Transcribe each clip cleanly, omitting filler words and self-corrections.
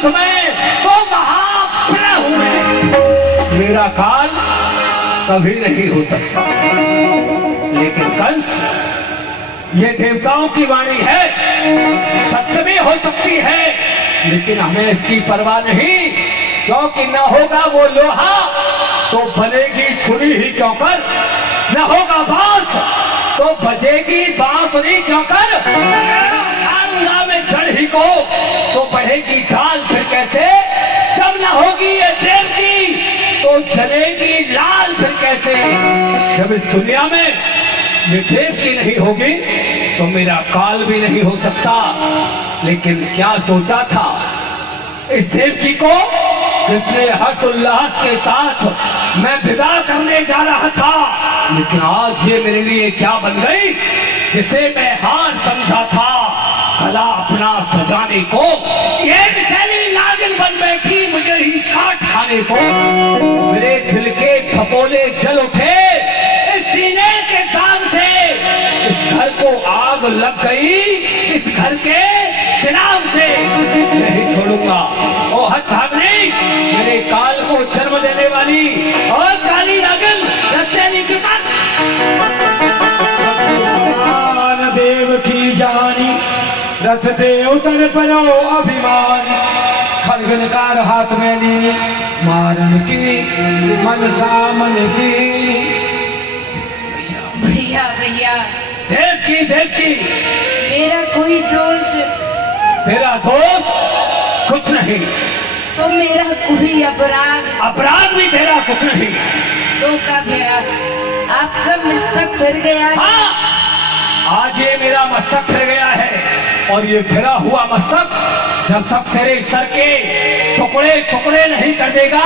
क्रोध में, तो महाप्रलय में मेरा काल कभी नहीं हो सकता। लेकिन कंस, ये देवताओं की वाणी है, सत्य भी हो सकती है, लेकिन हमें इसकी परवाह नहीं, क्योंकि न होगा वो लोहा तो बनेगी छुरी ही क्यों कर, न होगा बांस तो बजेगी बांसुरी क्यों कर, में जड़ ही को तो बढ़ेगी ढाल फिर कैसे, जब न होगी ये देव की तो जलेगी लाल फिर कैसे। जब इस दुनिया में ये देव की नहीं होगी तो मेरा काल भी नहीं हो सकता। लेकिन क्या सोचा था इस देवकी को, जितने हर्ष उल्लास के साथ मैं विदा करने जा रहा था, लेकिन आज ये मेरे लिए क्या बन गई, जिसे मैं हार समझा था कला अपना सजाने को, ये विषैली नागिन बन बैठी मुझे ही काट खाने को। मेरे दिल के फपोले जल उठे इस सीने के दाग से, इस घर को आग लग गई इस घर के चिराग से। नहीं छोड़ूंगा ओ हतभागिनी, मेरे काल को जन्म देने वाली और काली नागिन, रस्ते नीचे काट। देव की जानी रथ ते उतर पड़ो अभिमानी, खड़गनकार हाथ में ली मारन की मनसा मन की। भैया भैया, देवकी मेरा कोई दोष, तेरा दोष कुछ नहीं, तो मेरा कोई अपराध भी तेरा कुछ नहीं। तो का भैया आपका मस्तक फिर गया है। हाँ, आज ये मेरा मस्तक फिर गया है, और ये फिरा हुआ मस्तक जब तक तेरे सर के टुकड़े टुकड़े नहीं कर देगा,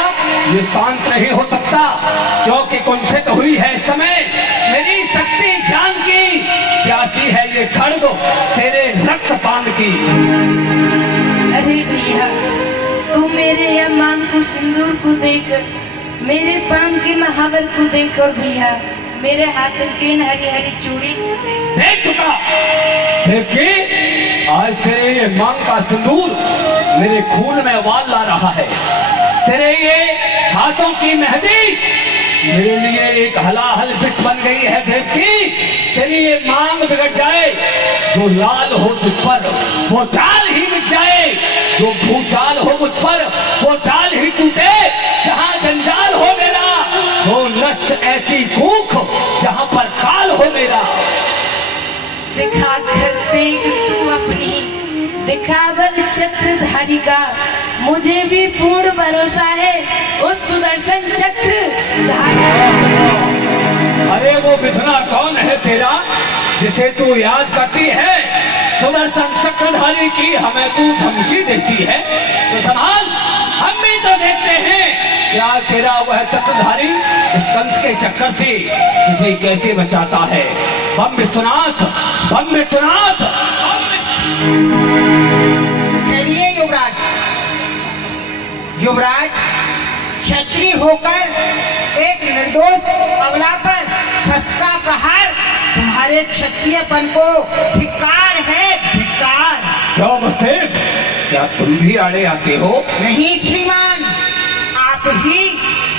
ये शांत नहीं हो सकता। क्योंकि कुंठित हुई है इस समय मेरी शक्ति ज्ञान की, प्यासी है ये खड्ग तेरे रक्त पान की। अरे भैया, तू मेरे यह मांग को सिंदूर को देकर, मेरे पाम के महावर को देखकर भैया मेरे हाथ के हरी हरी चूड़ी देख चुका। देवकी, आज तेरे ये मांग का सिंदूर मेरे खून में वाल ला रहा है। तेरे ये हाथों की मेहंदी मेरे लिए एक हलाहल विष बन गई है। देवकी, तेरी ये मांग बिगड़ जाए, जो लाल हो तुझ पर वो चाल ही मिट जाए, जो भूचाल हो मुझ पर वो चाल ही टूटे, जहाँ जंजाल हो मेरा वो नष्ट ऐसी भूख जहाँ पर काल हो मेरा। दिखा कर देख तू अपनी दिखावल चक्रधारी का, मुझे भी पूर्ण भरोसा है उस सुदर्शन चक्रधारी। अरे वो विधना कौन है तेरा जिसे तू याद करती है, सुदर्शन चक्रधारी की हमें तू धमकी देती है, तो संभाल, हम भी तो देखते हैं क्या तेरा वह चक्रधारी इस कंस के चक्कर से तुझे कैसे बचाता है। बम विश्वनाथ, बम विश्वनाथ। खैरिए युवराज, युवराज क्षत्रिय होकर एक निर्दोष अबला पर शस्त्र का प्रहार, तुम्हारे क्षत्रियपन को धिक्कार है, धिक्कार। क्यों बस्तेव, क्या तुम भी आड़े आते हो? नहीं श्रीमान, आप ही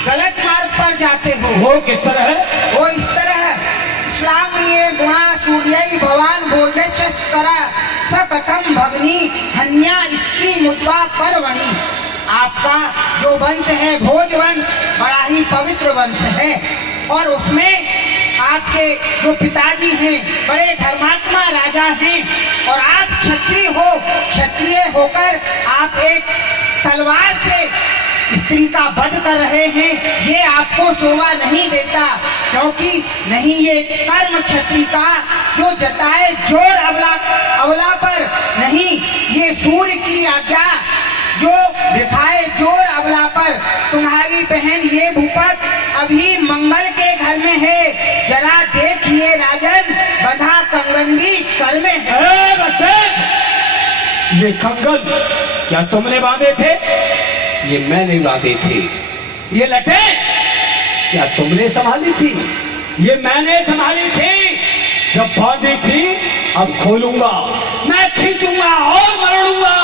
गलत मार्ग पर जाते हो। वो किस तरह है? वो इस तरह, इस्लामीय गुणा सूर्य भवान भोजस्य करा सकथम भगनी हन्या स्त्री मुद्वा परवणी। आपका जो वंश है भोजवंश, बड़ा ही पवित्र वंश है, और उसमें आपके जो पिताजी हैं बड़े धर्मात्मा राजा हैं, और आप क्षत्रिय हो, क्षत्रिय होकर आप एक तलवार से स्त्री का वध कर रहे हैं, ये आपको शोभा नहीं देता। क्योंकि नहीं ये कर्म क्षत्रिय का जो जताए जोर अबला पर नहीं, ये सूर्य की आज्ञा जो दिखाए जोर अबला पर। तुम्हारी बहन ये भूपत अभी मंगल के घर में है, जरा देखिए राजन, बंधा कंगन भी कर में है। ये कंगन क्या तुमने बांधे थे? ये मैंने बांधे थे। ये लटे क्या तुमने संभाली थी? ये मैंने संभाली थी। जब बांधी थी अब खोलूंगा, मैं खींचूंगा और मरोड़ूंगा,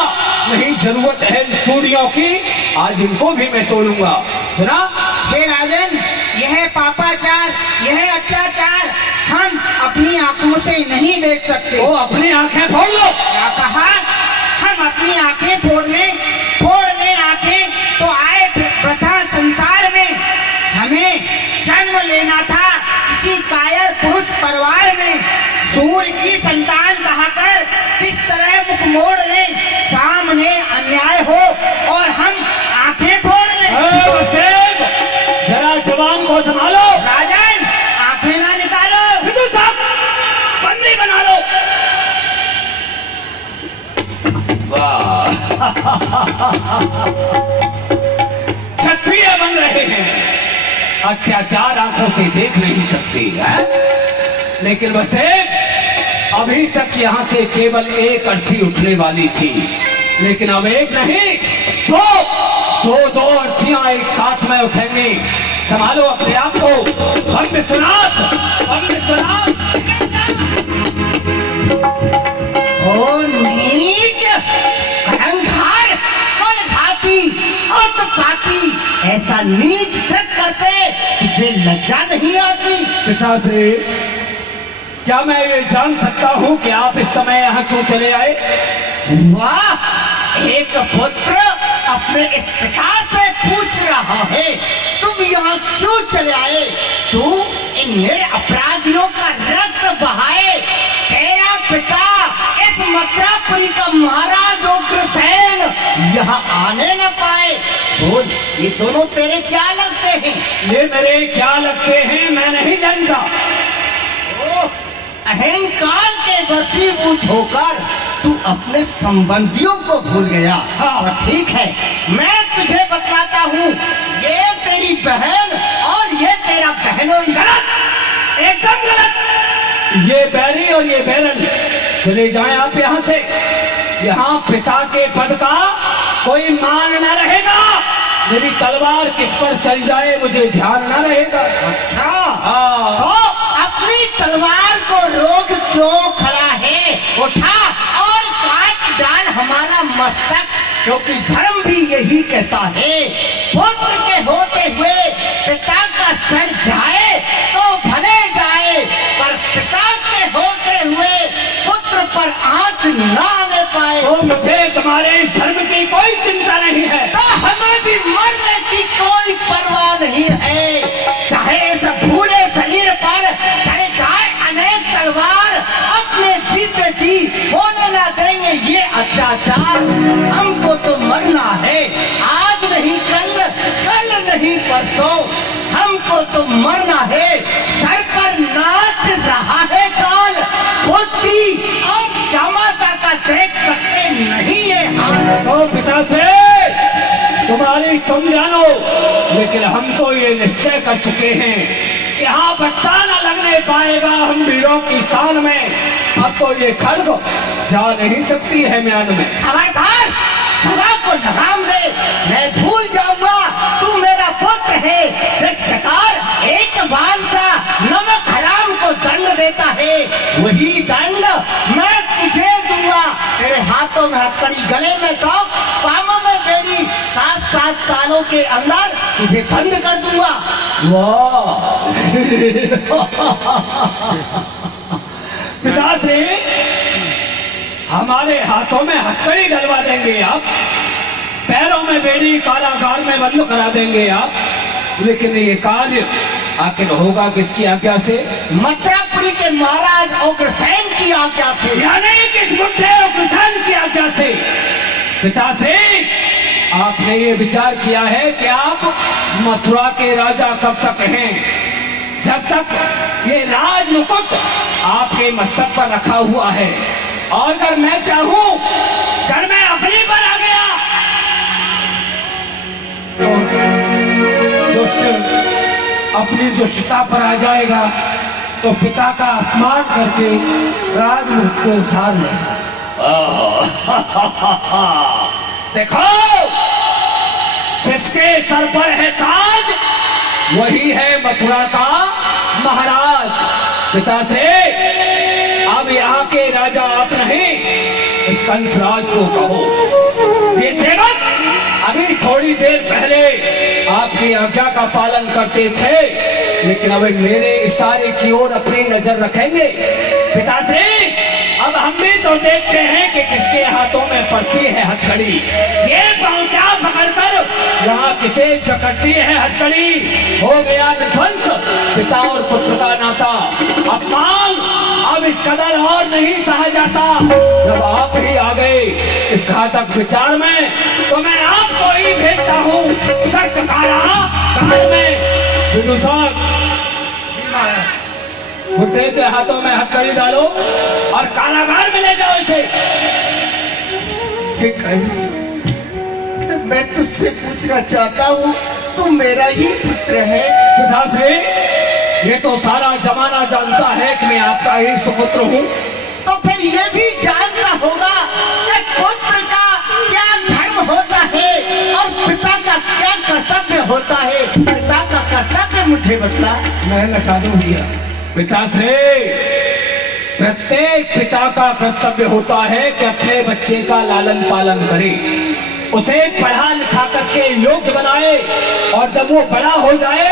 नहीं जरूरत है चूड़ियों की, आज इनको भी मैं तोड़ूंगा। सुना? हे राजन, यह पापाचार, यह अत्याचार हम अपनी आंखों से नहीं देख सकते। तो अपनी आंखें फोड़ लो। क्या कहा? हम अपनी आंखें फोड़ लें आंखें तो आए प्रथा संसार में। हमें जन्म लेना था किसी कायर पुरुष परिवार में। सूर्य की संतान कहकर किस तरह मुख मोड़ लें, सामने अन्याय हो और हम आंखें फोड़ लें। बसदेव, जरा जवान को संभालो। राजन, आंखें ना निकालो। विदु साहब, बंदी बना लो। वाह, क्षत्रिय बन रहे हैं, अत्याचार आंखों से देख नहीं सकते हैं। लेकिन बसदेव, अभी तक यहाँ से केवल एक अर्थी उठने वाली थी, लेकिन अब एक नहीं, दो अर्थियां एक साथ में उठेंगी। संभालो अपने आप को। हम विश्वनाथ, ओ नीच, कलंकधार, कुलघाती, उत्पाती, ऐसा नीच कृत्य करते तुझे लज्जा नहीं आती? पिता से क्या मैं ये जान सकता हूँ कि आप इस समय यहाँ क्यों चले आए? वाह, एक पुत्र अपने इस पिता से पूछ रहा है तुम यहाँ क्यों चले आए? तू इन अपराधियों का रक्त बहाए। तेरा पिता इस मथुरापुरी का महाराज उग्रसेन यहाँ आने न पाए। बोल, ये दोनों तेरे क्या लगते हैं? ये मेरे क्या लगते हैं मैं नहीं जानता। ओह, अहंकार के वशीभूत होकर तू अपने संबंधियों को भूल गया। हाँ। ठीक है, मैं तुझे बतलाता हूँ, ये तेरी बहन और ये तेरा बहनोई। गलत, एकदम गलत। ये बैरी और ये बैरन, चले जाएं आप यहाँ से। यहाँ पिता के पद का कोई मान न रहेगा। मेरी तलवार किस पर चल जाए मुझे ध्यान न रहेगा। अच्छा, हाँ। तो अपनी तलवार को रोक क्यों खड़ा है? उठा और काट डाल हमारा मस्तक, क्योंकि धर्म भी यही कहता है, पुत्र के होते हुए पिता का सर जाए तो भले जाए, पर पिता के होते हुए पुत्र पर आंच न आने पाए। तो मुझे तुम्हारे इस धर्म की कोई चिंता नहीं है। तो हमें भी मरने की कोई परवाह नहीं है। चाहे इस भूले शरीर पर चढ़ जाए अनेक तलवार, अपने जीते जी होने ना देंगे ये अत्याचार। हमको तो मरना है, आज नहीं कल, कल नहीं परसों, हमको तो मरना है। सर पर नाच रहा है काल, बुद्धि और क्षमता का देख सकते नहीं है हाल। तो पिता से तुम्हारी तुम जानो, लेकिन हम तो ये निश्चय कर चुके हैं कि यहाँ बट्टा न लगने पाएगा हम वीरों की शान में। अब तो ये खड्ग जा नहीं सकती है म्यान में। खबरदार, सभा को लगाम दे, मैं भूल जाऊंगा तू मेरा पुत्र है। जिस प्रकार एक बादशाह नमक हराम को दंड देता है, वही दंड मैं तुझे दूंगा। तेरे हाथों में हथकड़ी, गले में तो, पामों में बेड़ी, 7 सालों के अंदर तुझे बंद कर दूंगा। वाह पिता से हमारे हाथों में हथकड़ी डलवा देंगे आप, पैरों में बेड़ी, कारागार में बंद करा देंगे आप, लेकिन ये कार्य आखिर होगा किसकी आज्ञा से? मथुरापुरी के महाराज उग्रसेन की आज्ञा से। यानी किस बुढ़े उग्रसेन की आज्ञा से। पिता से आपने ये विचार किया है कि आप मथुरा के राजा कब तक हैं? जब तक ये राज मुकुट आपके मस्तक पर रखा हुआ है, और अगर मैं चाहूं, अगर मैं अपनी पर आ गया तो दुष्ट अपनी दुष्टता पर आ जाएगा तो पिता का अपमान करके राजमुकुट को उतार लेगा। देखो, जिसके सर पर है ताज वही है मथुरा का महाराज। पिता से अब यहाँ के राजा आप नहीं, इस कंसराज को कहो ये सेवक अभी थोड़ी देर पहले आपकी आज्ञा का पालन करते थे, लेकिन अब मेरे इशारे की ओर अपनी नजर रखेंगे। पिताश्री, अब हम भी तो देखते हैं कि किसके हाथों में पड़ती है हथकड़ी। ये पहुंचा पकड़कर यहाँ किसे जकड़ती है हथकड़ी। हो गया विध्वंस पिता और पुत्र का नाता। अपमान अब इस कदर और नहीं सहा जाता। जब आप ही आ गए इस घातक विचार में, तो मैं आपको ही भेजता हूँ सख्त कारागार में। विदूषक, बुड्ढे के हाथों में हथकड़ी डालो और कारागार में ले जाओ इसे। मैं तुझसे पूछना चाहता हूँ, तू मेरा ही पुत्र है? पिताश्री, ये तो सारा जमाना जानता है कि मैं आपका ही सुपुत्र हूँ। तो फिर ये भी जानता होगा कि पुत्र का क्या धर्म होता है और पिता का क्या कर्तव्य होता है। पिता का कर्तव्य मुझे बतला। मैं लटा दूं भैया। पिताश्री, प्रत्येक पिता का कर्तव्य होता है कि अपने बच्चे का लालन पालन करे, उसे पढ़ा लिखा करके योग्य बनाए, और जब वो बड़ा हो जाए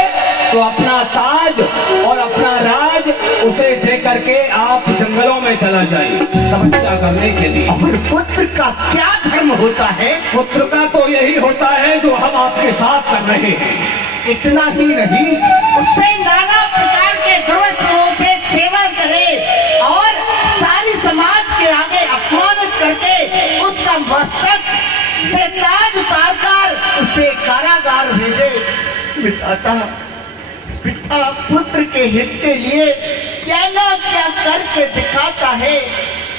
तो अपना ताज और अपना राज उसे दे करके आप जंगलों में चला जाए तपस्या करने के लिए। और पुत्र का क्या धर्म होता है? पुत्र का तो यही होता है जो हम आपके साथ कर रहे हैं। इतना ही नहीं, उससे नाना प्रकार के दुर्व्यसनों से सेवा करे और सारी समाज के आगे अपमानित करके उसका मस्तक से ताज उतार कर उसे कारागार भेजे। पिता पुत्र के हित के लिए क्या ना क्या करके दिखाता है।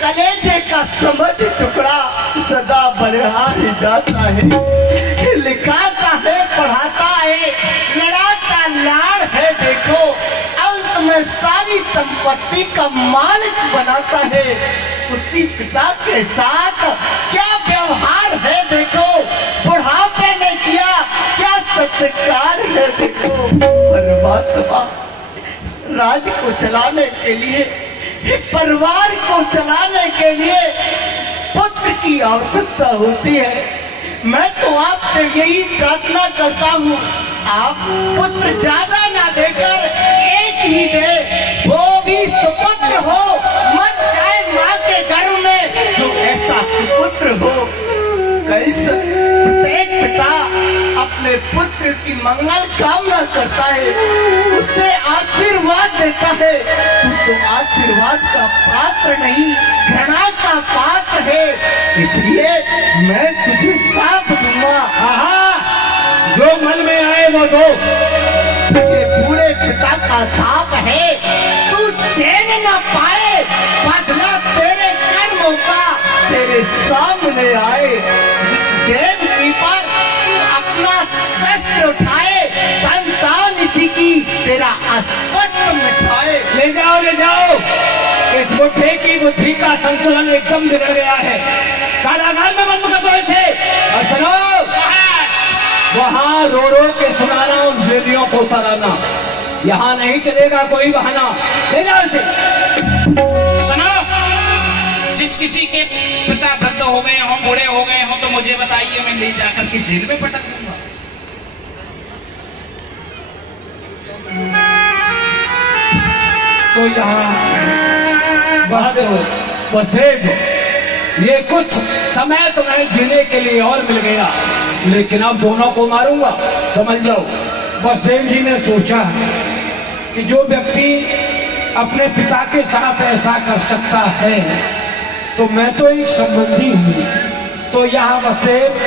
कलेजे का समझ टुकड़ा सदा बढ़ा ही जाता है। लिखाता है, पढ़ाता है, लड़ाता लाड़ है। देखो, अंत में सारी संपत्ति का मालिक बनाता है। उसी पिता के साथ क्या व्यवहार है देखो। बुढ़ापे में किया क्या सत्कार है देखो। परमात्मा राज को चलाने के लिए, परिवार को चलाने के लिए पुत्र की आवश्यकता होती है। मैं तो आपसे यही प्रार्थना करता हूँ, आप पुत्र ज्यादा ना देकर एक ही दे, वो भी सुपुत्र हो। मन चाहे माँ के गर्भ में जो ऐसा सुपुत्र हो। कैसे प्रत्येक पिता अपने पुत्र की मंगल कामना करता है, उससे आशीर्वाद देता है। तू तो आशीर्वाद का पात्र नहीं, घृणा का पात्र है। इसलिए मैं तुझे साफ दूंगा। आहा, जो मन में आए वो दो। ये बूढ़े पिता का साप है, तू चैन न पाए, बदला तेरे कर्मों का तेरे सामने आए। जिस देव की पर अपना शस्त्र उठाए, संतान इसी की तेरा अस्तित्व मिटाए। ले जाओ, ले जाओ। इस बुढ़े की बुद्धि का संतुलन एकदम बिगड़ गया है। कारागार में बंद कर दो इसे। और सुनो, वहाँ रो रो के सुनाना उन जेदियों को तराना, यहाँ नहीं चलेगा कोई बहाना। ले जाओ इसे। सुनो, जिस किसी के पिता वृद्ध हो गए हों, बूढ़े हो गए हों, तो मुझे बताइए, मैं ले जाकर के जेल में पटक दूंगा। तो यहाँ वसुदेव, ये कुछ समय तुम्हें जीने के लिए और मिल गया, लेकिन अब दोनों को मारूंगा, समझ जाओ। वसुदेव जी ने सोचा कि जो व्यक्ति अपने पिता के साथ ऐसा कर सकता है, तो मैं तो एक संबंधी हूँ। तो यहाँ वसुदेव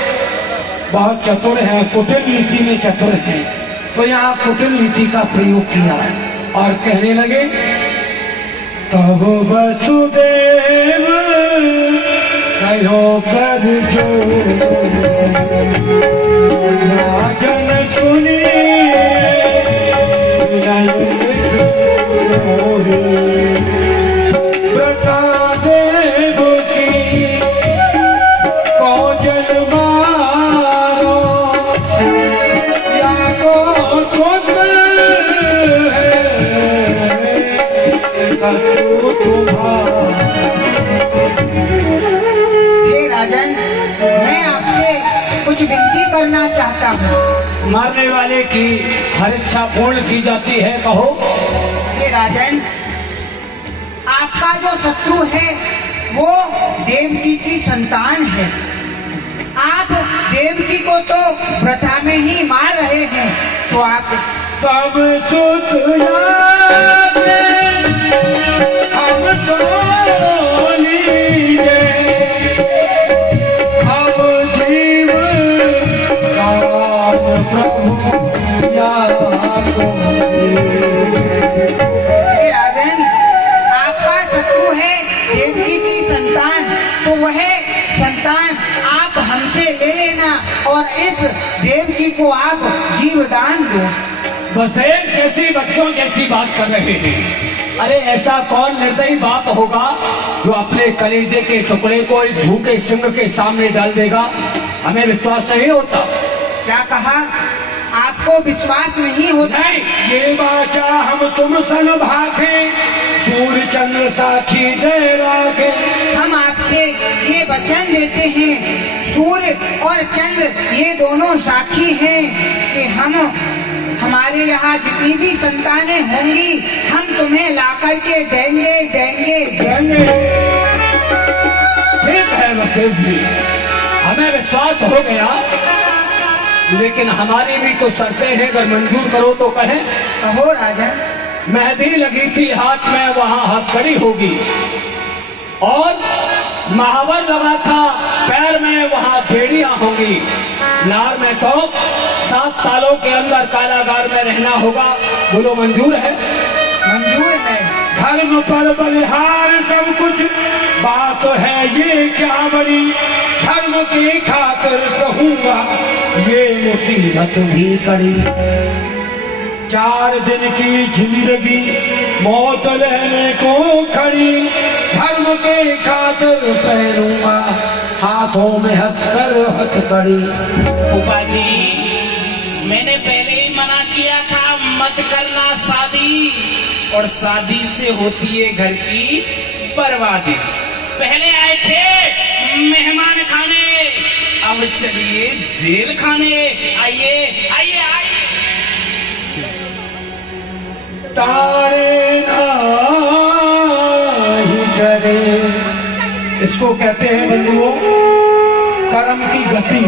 बहुत चतुर है, कुटिल नीति में चतुर है। तो यहाँ कुटिल नीति का प्रयोग किया और कहने लगे, तब वसुदेव कहो कर जो राजन सुनिए व्रता देव की कौजल मारो, या को सुन है सचु तुम्हारा। हे राजन, मैं आपसे विनती करना चाहता हूँ। मरने वाले की हर इच्छा पूर्ण की जाती है, कहो। ये राजन, आपका जो शत्रु है वो देवकी की संतान है। आप देवकी को तो प्रथा में ही मार रहे हैं, तो आप सब सुख लागे हम तो लीजे, हम जीव दान प्रभु याको हे राजन, आपका शत्रु है देवकी की संतान, तो वह संतान आप हमसे ले लेना और इस देवकी को आप जीवदान दो। वसुदेव जैसी बच्चों जैसी बात कर रहे हैं। अरे ऐसा कौन निर्दयी बाप होगा जो अपने कलेजे के टुकड़े को एक भूखे सिंह के सामने डाल देगा? हमें विश्वास नहीं होता। क्या कहा? आपको विश्वास नहीं होता? नहीं, ये बाचा हम तुम सन भाखे, सूर्य चंद्र साक्षी दे राखे। हम आपसे ये वचन देते हैं, सूर्य और चंद्र ये दोनों साक्षी हैं कि हमारे यहाँ जितनी भी संतानें होंगी हम तुम्हें लाकर के देंगे देंगे देंगे। ठीक है वसुदेव जी, हमें विश्वास हो गया, लेकिन हमारी भी कुछ शर्तें हैं, अगर मंजूर करो तो कहें। कहो राजा। मेहंदी लगी थी हाथ में, वहां हथकड़ी होगी, और महावर लगा था पैर में, वहां बेड़ियां होंगी। नार में तो 7 सालों के अंदर कारागार में रहना होगा। बोलो मंजूर है? मंजूर है। धर्म पर बलिहार सब कुछ, बात है ये क्या बड़ी, धर्म की खातिर सहूंगा ये मुसीबत भी कड़ी। 4 दिन की जिंदगी मौत लेने को खड़ी, धर्म के खातिर पहनूंगा हाथों में हंसकर हथकड़ी। फूफा जी, मैंने पहले ही मना किया था मत करना शादी, और शादी से होती है घर की बर्बादी। पहले आए थे मेहमान खाने, अब चलिए जेल खाने। आइए आइए आइए। तारे नाही डरे, इसको कहते हैं बंधुओं कर्म की गति।